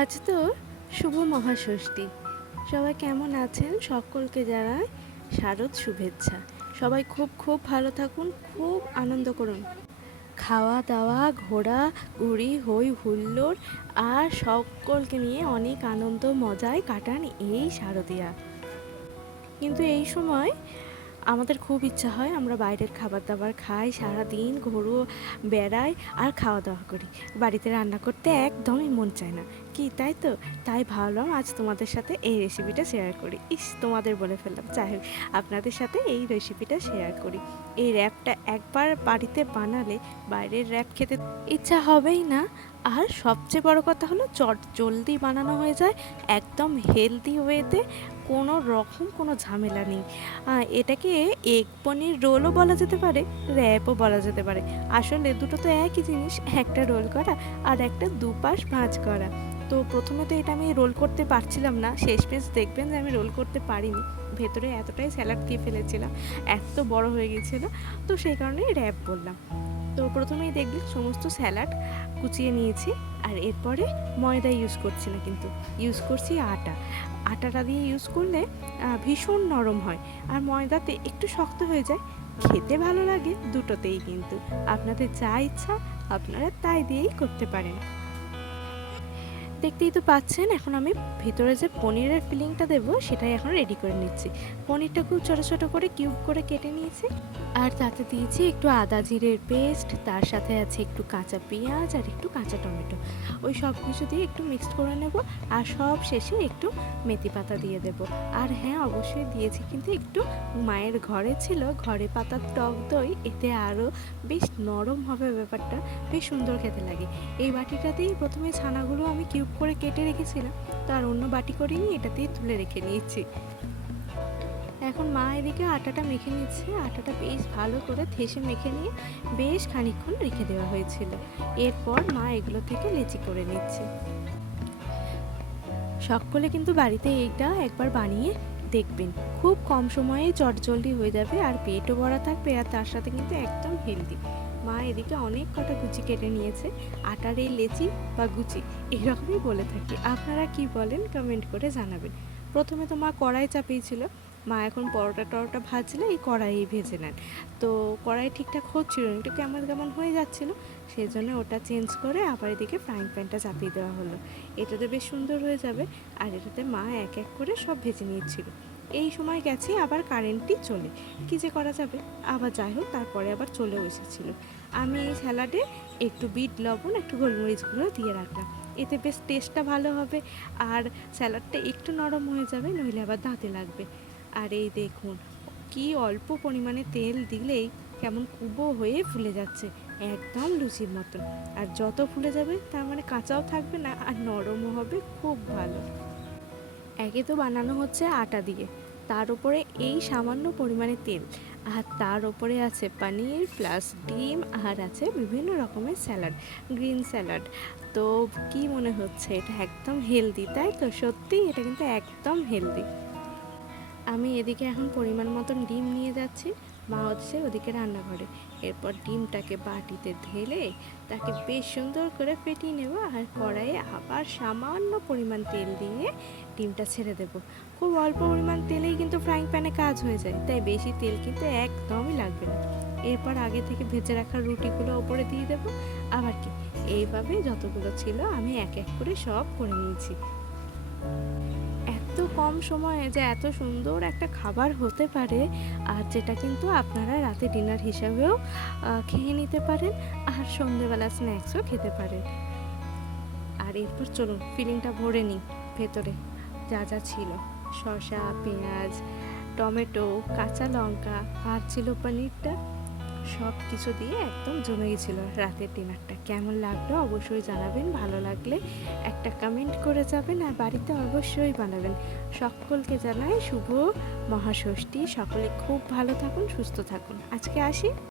আজ তো শুভ মহাষষ্ঠী। সবাই কেমন আছেন? সকলকে জানাই শারদ শুভেচ্ছা। সবাই খুব খুব ভালো থাকুন, খুব আনন্দ করুন। খাওয়া দাওয়া, ঘোরা, ঘুরি হই হুল্লোড়, আর সকলকে নিয়ে অনেক আনন্দ, মজায় কাটান এই শারদিয়া। কিন্তু এই সময় আমাদের খুব ইচ্ছা হয় আমরা বাইরের খাবার দাবার খাই সারা দিন ঘোরো বেড়াই আর খাওয়া দাওয়া করি। বাড়িতে রান্না করতে একদমই মন চায় না। কি, তাই তো? তাই ভাবলাম আজ তোমাদের সাথে এই রেসিপিটা শেয়ার করি। ইস, তোমাদের বলে ফেললাম। হোক, আপনাদের সাথে এই রেসিপিটা শেয়ার করি। এই র্যাপটা একবার বাড়িতে বানালে বাইরের র্যাপ খেতে ইচ্ছা হবেই না। আর সবচেয়ে বড় কথা হলো চট, জলদি বানানো হয়ে যায়, একদম হেলদি ওয়েতে কোনো রকম কোনো ঝামেলা নেই। এটাকে এগ পনির রোলও বলা যেতে পারে, র্যাপও বলা যেতে পারে। আসলে দুটো তো একই জিনিস, একটা রোল করা আর একটা দুপাশ ভাঁজ করা। তো প্রথমে তো এটা আমি রোল করতে পারছিলাম না শেষ পেজ দেখবেন যে আমি রোল করতে পারিনি। ভেতরে এতটাই স্যালাড খেয়ে ফেলেছিলাম, এত বড় হয়ে গেছিল তো সেই কারণেই র্যাপ বললাম। তো প্রথমেই দেখবি সমস্ত স্যালাড কুচিয়ে নিয়েছি আর এরপরে ময়দা ইউজ করছি না কিন্তু ইউজ করছি আটা। আটাটা দিয়ে ইউজ করলে ভীষণ নরম হয় আর ময়দাতে একটু শক্ত হয়ে যায়। খেতে ভালো লাগে দুটোতেই কিন্তু। আপনাদের যা ইচ্ছা আপনারা তাই দিয়েই করতে পারেন। দেখতেই তো পাচ্ছেন, এখন আমি ভিতরে যে পনিরের ফিলিংটা দেবো, সেটাই এখন রেডি করে নিচ্ছি। পনিরটা খুব ছোটো ছোটো করে কিউব করে কেটে নিয়েছি। আর তাতে দিয়েছি একটু আদা জিরের পেস্ট তার সাথে আছে একটু কাঁচা পেঁয়াজ আর একটু কাঁচা টমেটো। ওই সব কিছু দিয়ে একটু মিক্সড করে নেব আর সব শেষে একটু মেথি পাতা দিয়ে দেব। আর হ্যাঁ অবশ্যই দিয়েছি কিন্তু একটু মায়ের ঘরে ছিল, ঘরে পাতার টক দই, এতে আরও বেশ নরম হবে ব্যাপারটা, বেশ সুন্দর খেতে লাগে। এই বাটিটাতেই প্রথমে ছানাগুলো আমি কিউব করে কেটে রেখেছিলাম। তার অন্য বাটি করে নিয়ে এটাতেই তুলে রেখে নিয়েছি। এখন মা এদিকে আটাটা মেখে নিচ্ছে। আটাটা বেশ ভালো করে থেসে মেখে নিয়ে বেশ খানিকক্ষণ রেখে দেওয়া হয়েছিল। এরপর মা এগুলো থেকে লেচি করে নিচ্ছে। সকলে কিন্তু বাড়িতে এইটা একবার বানিয়ে দেখবেন। খুব কম সময়ে চটজলদি হয়ে যাবে আর পেটও ভরা থাকবে আর তার সাথে কিন্তু একদম হেলদি মা এদিকে অনেক কটা কুচি কেটে নিয়েছে। আটার এই লেচি বা গুচি, এরকমই বলে থাকি। আপনারা কি বলেন কমেন্ট করে জানাবেন। প্রথমে তো মা কড়াই চাপিয়েছিল। মা এখন পরোটা টরোটা ভাজলে এই কড়াইয়ে ভেজে নেন। তো কড়াই ঠিকঠাক হচ্ছিল একটু কেমন কেমন হয়ে যাচ্ছিল সেই জন্য ওটা চেঞ্জ করে আবার এদিকে ফ্রাইং প্যানটা চাপিয়ে দেওয়া হলো। এটাতে বেশ সুন্দর হয়ে যাবে। আর এটাতে মা এক এক করে সব ভেজে নিয়েছিল। এই সময় গেছে, আবার কারেন্টটি চলে। কি যে করা যাবে? আবার যাই হোক, তারপরে আবার চলেও এসেছিল। আমি এই স্যালাডে একটু বিট, লবণ, একটু গোলমরিচগুলো দিয়ে রাখলাম। এতে বেশ টেস্টটা ভালো হবে আর স্যালাডটা একটু নরম হয়ে যাবে, নইলে আবার দাঁতে লাগবে। আর এই দেখুন, কি অল্প পরিমাণে তেল দিলেই কেমন কুবো হয়ে ফুলে যাচ্ছে, একদম লুচির মতন। আর যত ফুলে যাবে, তার মানে কাঁচাও থাকবে না, আর নরমও হবে, খুব ভালো। একে তো বানানো হচ্ছে আটা দিয়ে। তার উপরে এই সামান্য পরিমাণে তেল। আর তার উপরে আছে পানির প্লাস ডিম আর আছে বিভিন্ন রকমের স্যালাড, গ্রিন স্যালাড। তো কি মনে হচ্ছে, এটা একদম হেলদি তাই তো? সত্যি, এটা কিন্তু একদম হেলদি আমি এদিকে এখন পরিমাণ মতন ডিম নিয়ে যাচ্ছি। মা হচ্ছে ওদিকে রান্নাঘরে। এরপর ডিমটাকে বাটিতে ঢেলে তাকে বেশ সুন্দর করে ফেটিয়ে নেব আর কড়াইয়ে আবার সামান্য পরিমাণ তেল দিয়ে ডিমটা ছেড়ে দেব। খুব অল্প পরিমাণ তেলেই কিন্তু ফ্রাইং প্যানে কাজ হয়ে যায়, তাই বেশি তেল কিন্তু একদমই লাগবে না। এরপর আগে থেকে ভেজে রাখা রুটিগুলো ওপরে দিয়ে দেবো। আবার কি, এইভাবে যতগুলো ছিল আমি এক এক করে সব করে নিয়েছি। এত কম সময়ে যে এত সুন্দর একটা খাবার হতে পারে, আর যেটা কিন্তু আপনারা রাতে ডিনার হিসাবেও খেয়ে নিতে পারেন, আর সন্ধেবেলা স্ন্যাক্সও খেতে পারেন। আর এরপর চলুন, ফিলিংটা ভরে নিই ভেতরে। যা যা ছিল, শসা, পেঁয়াজ, টমেটো, কাঁচা লঙ্কা, আর ছিল পনিরটা। সব কিছু দিয়ে একদম জমে গেছিল রাতের ডিনারটা। কেমন লাগল অবশ্যই জানাবেন, ভালো লাগলে একটা কমেন্ট করে যাবেন আর বাড়িতে অবশ্যই বানাবেন। সকলকে জানাই শুভ মহাষষ্ঠী, সকলে খুব ভালো থাকুন, সুস্থ থাকুন। আজকে আসি।